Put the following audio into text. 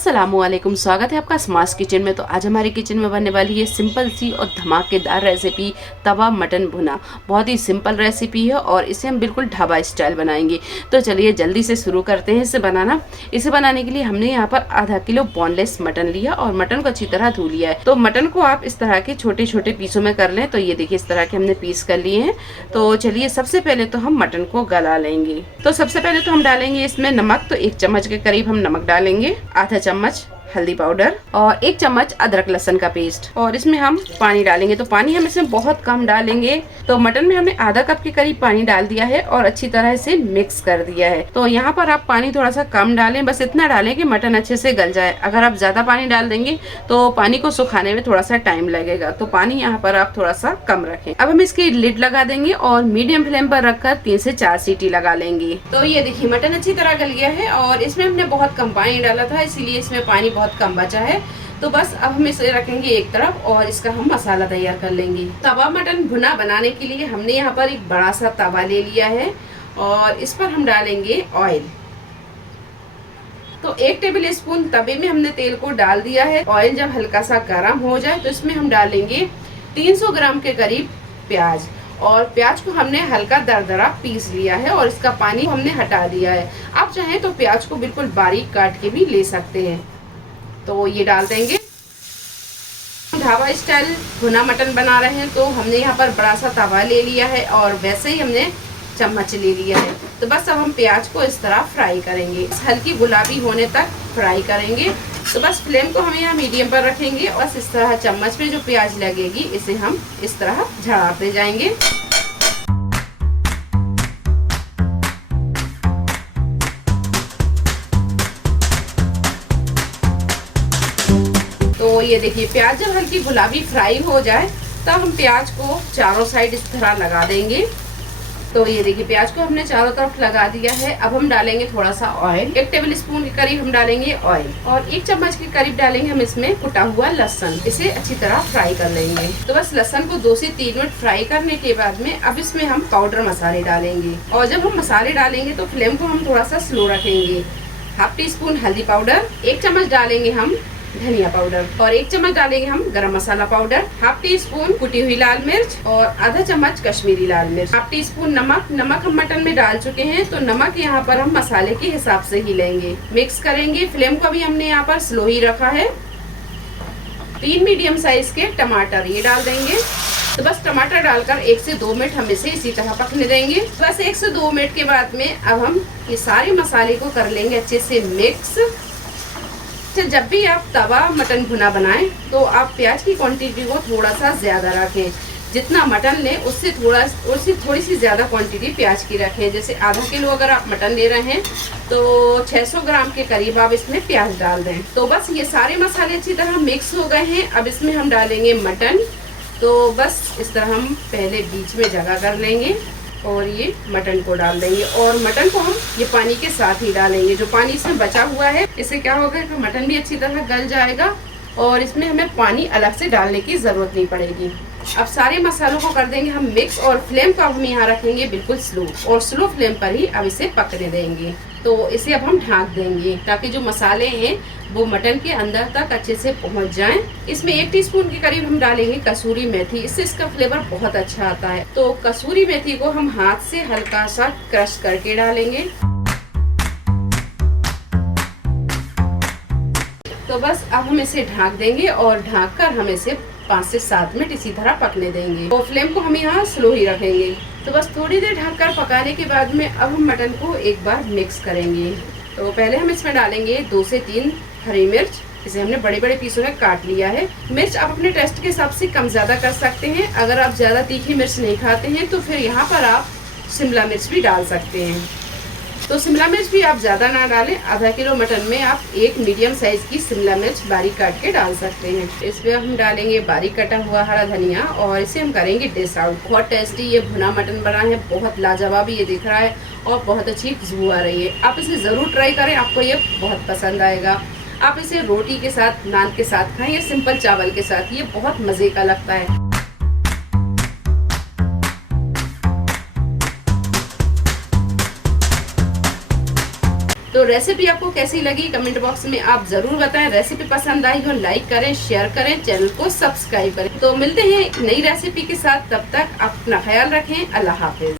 अस्सलामुअलैकुम, स्वागत है आपका स्मार्ट किचन में। तो आज हमारे किचन में बनने वाली है सिंपल सी और धमाकेदार रेसिपी तवा मटन भुना। बहुत ही सिंपल रेसिपी है और इसे हम बिल्कुल ढाबा स्टाइल बनाएंगे। तो चलिए जल्दी से शुरू करते हैं इसे बनाना। इसे बनाने के लिए हमने यहाँ पर आधा किलो बोनलेस मटन लिया और मटन को अच्छी तरह धो लिया है। तो मटन को आप इस तरह के छोटे छोटे पीसों में कर लें। तो ये देखिए इस तरह के हमने पीस कर लिए हैं। तो चलिए सबसे पहले तो हम मटन को गला लेंगे। तो सबसे पहले तो हम डालेंगे इसमें नमक। तो 1 चम्मच के करीब हम नमक डालेंगे, आधा चम्मच हल्दी पाउडर और 1 चम्मच अदरक लहसुन का पेस्ट। और इसमें हम पानी डालेंगे। तो पानी हम इसमें बहुत कम डालेंगे। तो मटन में हमने आधा कप के करीब पानी डाल दिया है और अच्छी तरह से मिक्स कर दिया है। तो यहाँ पर आप पानी थोड़ा सा कम डालें, बस इतना डालें कि मटन अच्छे से गल जाए। अगर आप ज्यादा पानी डाल देंगे तो पानी को सुखाने में थोड़ा सा टाइम लगेगा। तो पानी यहाँ पर आप थोड़ा सा कम रखें। अब हम इसकी लिड लगा देंगे और मीडियम फ्लेम पर रखकर 3 से 4 सीटी लगा लेंगे। तो ये देखिए मटन अच्छी तरह गल गया है और इसमें हमने बहुत कम पानी डाला था, इसीलिए इसमें पानी बहुत कम बचा है। तो बस अब हम इसे रखेंगे एक तरफ और इसका हम मसाला तैयार कर लेंगे। तवा मटन भुना बनाने के लिए हमने यहाँ पर एक बड़ा सा तवा ले लिया है और इस पर हम डालेंगे ऑयल। तो 1 टेबल स्पून तवे में हमने तेल को डाल दिया है। ऑयल जब हल्का सा गर्म हो जाए तो इसमें हम डालेंगे 300 ग्राम के करीब प्याज। और प्याज को हमने हल्का दरदरा पीस लिया है और इसका पानी हमने हटा दिया है। आप चाहें तो प्याज को बिल्कुल बारीक काट के भी ले सकते हैं। तो ये डाल देंगे। ढाबा स्टाइल भुना मटन बना रहे हैं तो हमने यहाँ पर बड़ा सा तवा ले लिया है और वैसे ही हमने चम्मच ले लिया है। तो बस अब हम प्याज को इस तरह फ्राई करेंगे, हल्की गुलाबी होने तक फ्राई करेंगे। तो बस फ्लेम को हम यहाँ मीडियम पर रखेंगे और बस इस तरह चम्मच में जो प्याज लगेगी इसे हम इस तरह झड़ाते जाएंगे। तो ये देखिए प्याज जब हल्की गुलाबी फ्राई हो जाए तब हम प्याज को चारों साइड इस तरह लगा देंगे। तो ये देखिए प्याज को हमने चारों तरफ लगा दिया है। अब हम डालेंगे थोड़ा सा ऑयल, 1 टेबल स्पून के करीब हम डालेंगे ऑयल और 1 चम्मच के करीब डालेंगे हम इसमें कुटा हुआ लहसुन। इसे अच्छी तरह फ्राई कर लेंगे। तो बस लहसुन को 2 से 3 मिनट फ्राई करने के बाद में अब इसमें हम पाउडर मसाले डालेंगे। और जब हम मसाले डालेंगे तो फ्लेम को हम थोड़ा सा स्लो रखेंगे। 1/2 टीस्पून हल्दी पाउडर, 1 चम्मच डालेंगे हम धनिया पाउडर और 1 चम्मच डालेंगे हम गरम मसाला पाउडर, 1/2 टीस्पून कुटी हुई लाल मिर्च और आधा चम्मच कश्मीरी लाल मिर्च, 1/2 टीस्पून नमक। नमक हम मटन में डाल चुके हैं तो नमक यहाँ पर हम मसाले के हिसाब से ही लेंगे। मिक्स करेंगे। फ्लेम को भी हमने यहाँ पर स्लो ही रखा है। 3 मीडियम साइज के टमाटर ये डाल देंगे। तो बस टमाटर डालकर 1 से 2 मिनट हम इसे इसी तरह पकने देंगे। बस 1 से 2 मिनट के बाद में अब हम ये सारे मसाले को कर लेंगे अच्छे से मिक्स। जब भी आप तवा मटन भुना बनाएं तो आप प्याज की क्वांटिटी को थोड़ा सा ज्यादा रखें। जितना मटन लें उससे थोड़ी सी ज्यादा क्वांटिटी प्याज की रखें। जैसे आधा किलो अगर आप मटन ले रहे हैं तो 600 ग्राम के करीब आप इसमें प्याज डाल दें। तो बस ये सारे मसाले अच्छी तरह मिक्स हो गए हैं। अब इसमें हम डालेंगे मटन। तो बस इस तरह हम पहले बीच में जगह कर लेंगे और ये मटन को डाल देंगे और मटन को हम ये पानी के साथ ही डालेंगे। जो पानी इसमें बचा हुआ है इससे क्या होगा कि मटन भी अच्छी तरह गल जाएगा और इसमें हमें पानी अलग से डालने की जरूरत नहीं पड़ेगी। अब सारे मसालों को कर देंगे हम मिक्स और फ्लेम को हम यहाँ रखेंगे बिल्कुल स्लो और स्लो फ्लेम पर ही अब इसे पकने देंगे। तो इसे अब हम ढाँक देंगे ताकि जो मसाले हैं वो मटन के अंदर तक अच्छे से पहुंच जाएं। इसमें 1 टीस्पून के करीब हम डालेंगे कसूरी मेथी। इससे इसका फ्लेवर बहुत अच्छा आता है। तो कसूरी मेथी को हम हाथ से हल्का सा क्रश करके डालेंगे। तो बस अब हम इसे ढाँक देंगे और ढाँक कर हम इसे 5 से 7 मिनट इसी तरह पकने देंगे। तो फ्लेम को हम यहाँ स्लो ही रखेंगे। तो बस थोड़ी देर ढककर पकाने के बाद में अब हम मटन को एक बार मिक्स करेंगे। तो पहले हम इसमें डालेंगे 2 से 3 हरी मिर्च। इसे हमने बड़े बड़े पीसों में काट लिया है। मिर्च आप अपने टेस्ट के हिसाब से कम ज्यादा कर सकते हैं। अगर आप ज्यादा तीखी मिर्च नहीं खाते हैं तो फिर यहाँ पर आप शिमला मिर्च भी डाल सकते हैं। तो शिमला मिर्च भी आप ज़्यादा ना डालें। आधा किलो मटन में आप 1 मीडियम साइज की शिमला मिर्च बारीक काट के डाल सकते हैं। इसमें हम डालेंगे बारीक कटा हुआ हरा धनिया और इसे हम करेंगे डिश आउट। बहुत टेस्टी ये भुना मटन बना है, बहुत लाजवाब ये दिख रहा है और बहुत अच्छी खुशबू आ रही है। आप इसे ज़रूर ट्राई करें, आपको ये बहुत पसंद आएगा। आप इसे रोटी के साथ, नान के साथ खाएं या सिंपल चावल के साथ, ये बहुत मज़े का लगता है। तो रेसिपी आपको कैसी लगी कमेंट बॉक्स में आप जरूर बताएं। रेसिपी पसंद आई हो लाइक करें, शेयर करें, चैनल को सब्सक्राइब करें। तो मिलते हैं एक नई रेसिपी के साथ, तब तक अपना ख्याल रखें। अल्लाह हाफिज।